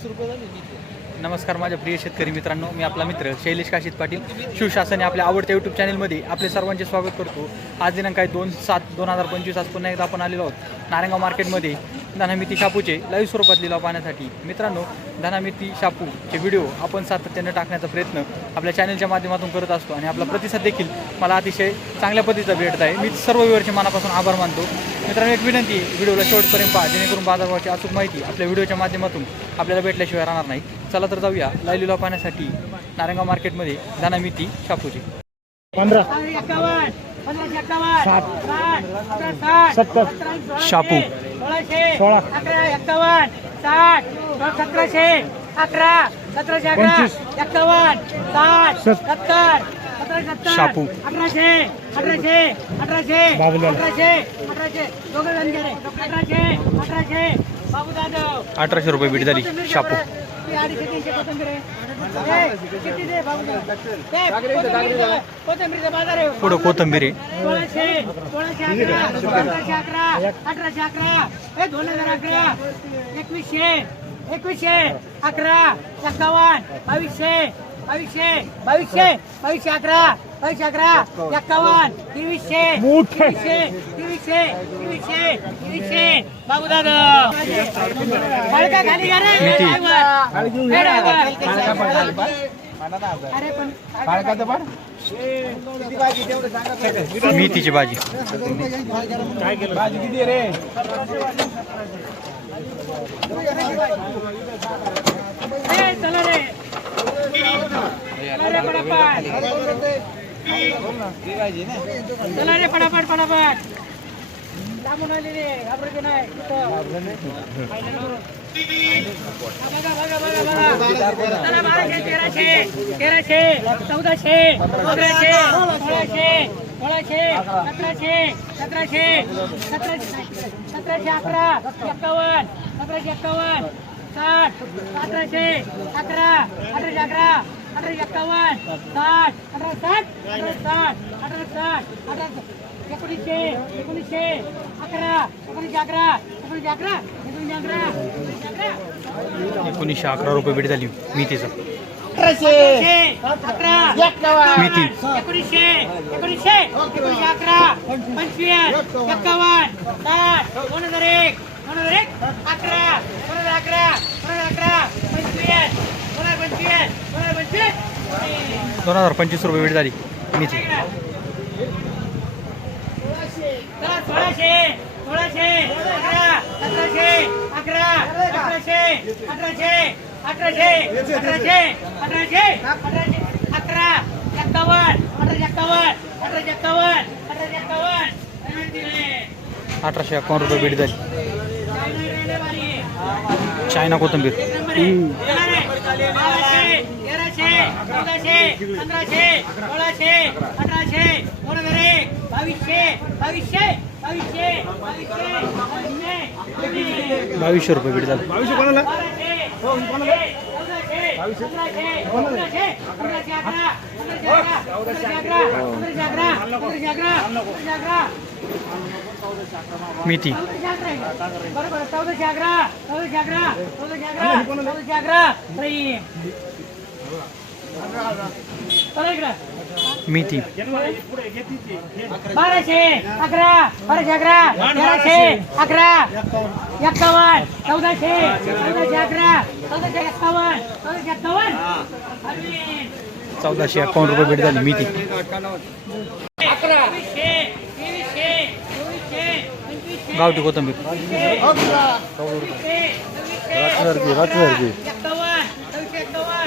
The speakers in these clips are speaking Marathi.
नमस्कार माझ्या प्रिय शेतकरी मित्रांनो मी आपला मित्र शैलेश काशीत पाटील शिवशासन या आपल्या आवडत्या यूट्यूब चॅनलमध्ये आपले सर्वांचे स्वागत करतो. आज दिनांक आहे दोन सात दोन हजार पंचवीस आज पुन्हा एकदा आपण आलेलो आहोत नारायणगाव मार्केटमध्ये धनामिती शापूचे लाईव्ह स्वरूपात लिलाव पाहण्यासाठी. मित्रांनो धनामिती शापूचे व्हिडिओ आपण सातत्यानं टाकण्याचा प्रयत्न आपल्या चॅनलच्या माध्यमातून करत असतो आणि आपला प्रतिसाद देखील मला अतिशय चांगल्या पद्धतीचा भेटत आहे. मी सर्व विवरचे मनापासून आभार मानतो. मित्रांनो एक विनंती व्हिडिओला शेवटपर्यंत पहा जेणेकरून बाजारभावाची अचूक माहिती आपल्या व्हिडिओच्या माध्यमातून आपल्याला भेटल्याशिवाय राहणार नाही. चला तर जाऊया लिलाव पाहण्यासाठी नारायणगाव मार्केटमध्ये शापूची. साठ. सत्तर. सत्तर शापू. सोळा. साठ. सतराशे. अकरा. सतराशे अकरा. एक्कावन्न. साठ. सत्तर. शापू. अठराशे अठराशे अठराशे. अठराशे अठराशे. अठराशे अठराशे. बाबू जाधव. अठराशे रुपये बीट झाली. शापू. अडीचशे तीनशे कोथिंबीर बाजार आहे. पुढं आहे. सोळाशे सोळाशे अकरा अठराशे अकरा अठराशे अकरा. हे दोन हजार अकरा. एकवीसशे एकवीसशे अकरा एक्कावन्न बावीसशे बावीसशे बावीसशे बावीसशे अकरा बावीसशे अकरा एक्कावन्न तेवीसशे. तेवीसशे तेवीसशे तेवीसशे तेवीसशे. बाबू दादा बाळका खाली घ्या रे. किती? driver. अरे पण मेथीची भाजी ए, चला रे चला रे? पटापट चला रे पटापट पटापट लांबून आले रे घाबरायचं नाही कुठं? बघा सतराशे अकरा एक्कावन्न सतराशे एक्कावन्न साठ अठराशे अकरा अठराशे अकरा अठराशे एक्कावन्न साठ अठरा साठ अठरा साठ अठरा साठ अठरा एकोणीसशे एकोणीसशे अकरा. एकोणीसशे अकरा एकोणीसशे अकरा एकोणीसशे अकरा एकोणीसशे अकरा एकोणीसशे अकरा रुपये भेट झाली. मेथीचं अकरा मेथी एकोणीसशे. एकोणीसशे. एकोणीसशे अकरा. पंचवीस. एक्कावन्न साठ. दोन हजार एक. दोन हजार एक. अकरा. दोन हजार अकरा. दोन हजार अकरा. पंचवीस. दोन हजार पंचवीस. दोन हजार पंचवीस. दोन हजार पंचवीस रुपये बीट झाली. मेथी चला सोळाशे. सोळाशे. अकरा. सतराशे. अकरा. अठराशे अठराशे. अठराशे अठराशे अठराशे अठराशे अकरा एक्कावन्न अठराशे एक्कावन्न अठराशे एक्कावन्न अठराशे एक्कावन्न अठराशे एकावन्न रुपये बीट झाली. चायना कोथंबीर. तेराशे चौदाशे पंधराशे सोळाशे अठराशे दोन हजार एक बावीसशे बावीसशे बावीसशे बावीसशे. बावीसशे बावीसशे रुपये बीट झाली. बावीसशे कोणाला बाराशे चौदाशे पंधराशे अकरा बरोबर चौदाशे अकरा चौदाशे अकरा चौदाशे अकरा चौदाशे अकरा बाराशे अकरा बाराशे अकरा तेराशे अकरा. एक्कावन्न चौदाशे चौदाशे अकरा चौदाशे एक्कावन्न चौदाशे एक्कावन्न. चौदाशे एकावन्न रुपये बीट झाली चोवीसशे पंचवीसशे गावठी कोथंबीर. चौशे एक्कावन्न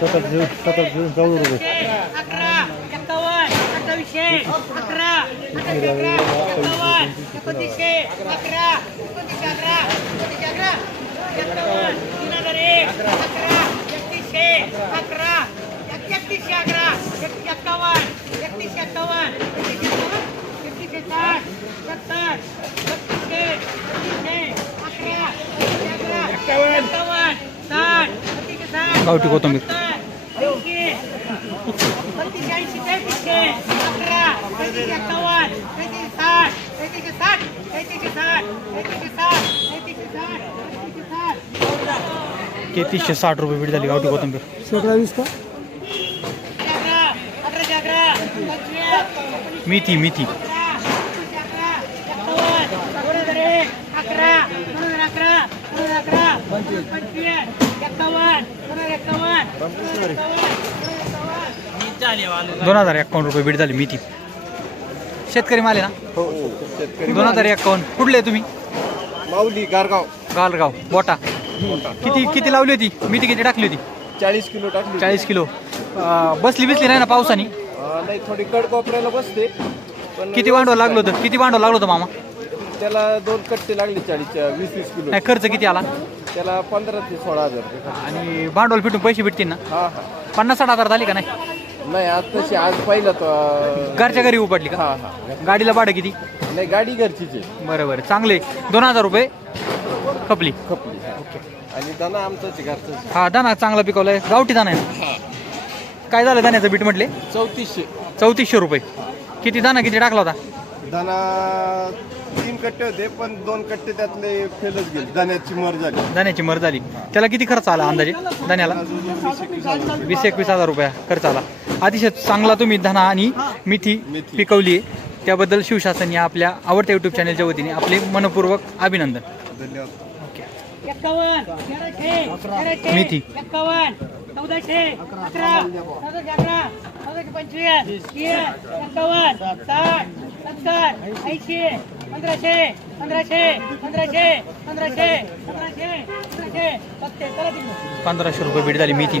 सतत जीव सतत जीव चौदा रुपये. अकरा. अठराशे अकरा एकोणतीसशे अकरा एकोणतीसशे अकरा एकोणतीसशे अकरा एक्कावन्न तीन हजार एक अकरा एकतीसशे अकरा एक- एकतीसशे अकरा एक- एक्कावन्न एकतीसशे एक्कावन्न एकतीसशे एक्कावन्न एकतीसशे साठ सत्तर बत्तीसशे बत्तीसशे अकरा बत्तीसशे अकरा एक्कावन्न साठ बत्तीसशे साठ तेतीसशे साठ रुपये बीट झाली गावठी कोथिंबीर. सतरा वीस दोन हज़ार एक्कावन्न रुपये बीट झाली मेथी. शेतकरी माले ना? दोन हज़ार एक्कावन्न. कुठले आहे तुम्ही? माऊली गारगाव. गालगाव बोटा. किती किती लावली होती? मेथी किती टाकली होती? चाळीस किलो टाकली चाळीस किलो. अं, बसली बिसली नाही ना पावसाने? अं, नाही थोडी कड कोपऱ्याला बसते पण किती भांडवल लागलं होतं? किती भांडवल लागलं होतं मामा? त्याला दोन कट्टे लागले चाळीसच्या वीस वीस किलो. नाही खर्च किती आला? त्याला पंधरा ते सोळा हजार रुपये खर्च. आणि भांडवल फिटून पैसे भेटतील ना? हा हा. पन्नास साठ हजार झाली का नाही? नाही आज तशी आज पाहिलं तो अं, घरच्या घरी उपडली का? हा हा. गाडीला भाडं किती? नाही गाडी घरचीच आहे. बरं बरं. चांगले. दोन हजार रुपये. खपली. खपली आणि दाना आमचाच आहे, घरचाच. हा दाना चांगला पिकवलाय. गावठी दाना आहे? काय झालं दाण्याचं बीट म्हटले? चौतीसशे. चौतीसशे रुपये. किती दाना किती टाकला होता? दाना तीन कट्टे होते पण दोन कट्टे त्यातले फेलच गेले. दाण्याची मर झाली. दाण्याची मर झाली. त्याला किती खर्च आला अंदाजे दाण्याला? वीस एकवीस हजार वीस एकवीस हजार रुपये खर्च आला. अतिशय चांगला तुम्ही धना आणि मेथी मेथी. पिकवली आहे. त्याबद्दल शिवशासन या आपल्या आवडत्या युट्यूब चॅनलच्या वतीने आपले मनपूर्वक अभिनंदन. धन्यवाद ओके एक्कावन्न तेराशे तेराशे मेथी. एक्कावन्न चौदाशे अकरा. चौदाशे अकरा चौदाशे पंचवीस एक्कावन्न साठ. सत्तर ऐंशी पंधराशे पंधराशे पंधराशे पंधराशे पंधराशे पंधराशे. पंधराशे रुपये बीट झाली मेथी.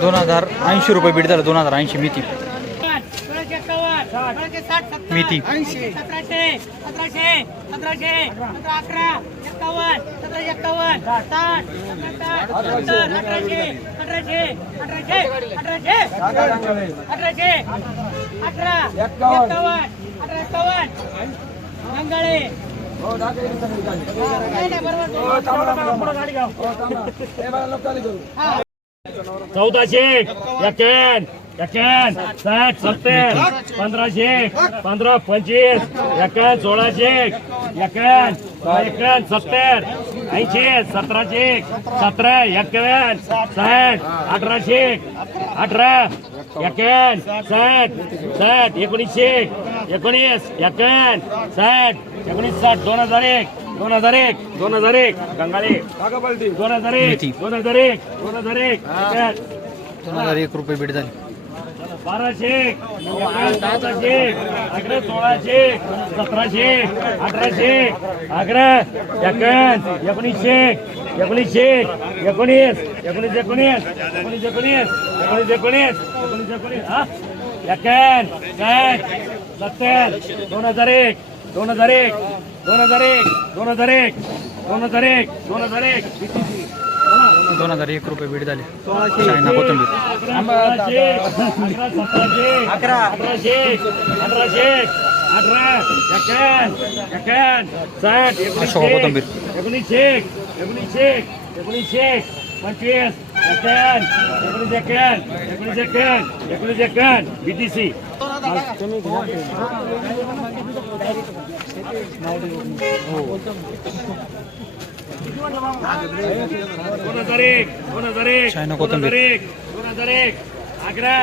दोन हजार ऐंशी रुपये बीट झालं दोन हजार ऐंशी मेथी मेथी बरोबर चौदाशे. एक्यान एक्यान साठ सत्तर. पंधराशे. पंधरा पंचवीस. एक्यान सोळाशे. एक्यान एक्यान सत्तर. ऐंशी सतराशे. सतरा एक्यावन साठ अठराशे. अठरा. एक्यान साठ. साठ एकोणीसशे. एकोणीस एक्यान साठ एकोणीस साठ. दोन हजार एक. दोन हजार एक दोन हजार एक गंगाळे दोन हजार एक मेथी. दोन हजार एक दोन हजार एक दोन हजार एक रुपये बीट झाली. बाराशे चौदाशे अकरा सोळाशे सतराशे अठराशे अकरा एकावन्न एकोणीसशे एकोणीसशे एकोणीस एकोणीस एकोणीस एकोणीस एकोणीस एकोणीस एकोणीस एकोणीस एकोणीस हा? साठ सत्तर दोन हजार एक दोन हजार एक दोन हजार एक दोन हजार एक दोन हजार एक दोन हजार एक. दोन हजार एक रुपये बीट झाले. चायना कोथिंबीर. अकराशे. अकरा सतराशे. अकरा अठराशे अठरा. एकावन्न एकावन्न साठ. एकोणीसशे. एकोणीसशे. एकोणीसशे. पंचवीस. एकावन्न एकोणीस एकावन्न एकोणीस एकावन्न एकोणीस एकावन्न बीटीसी दोन हजार एक दोन हजार एक दोन हजार. एक दोन हजार एक अकरा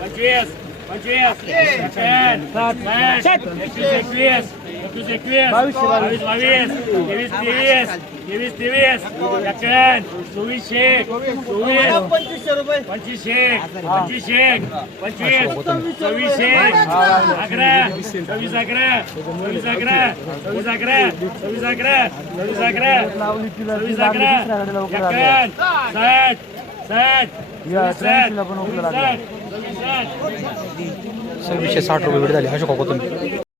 पंचवीस पंचवीस एकवीस एकवीस एकवीस बावीस बावीस तेवीस तेवीस तेवीस तेवीस एक्क्याण्णव चोवीसशे चोवीस पंचवीसशे रुपये पंचवीसशे पंचवीसशे पंचवीस चोवीसशे अकरा चोवीस अकरा चोवीस अकरा चोवीस अकरा चोवीस अकरा चोवीस अकरा चोवीस अकरा एक्क्याण्णव साठ साठ सव्वीसशे साठ रुपये भेट झाले. अशोक तुम्ही.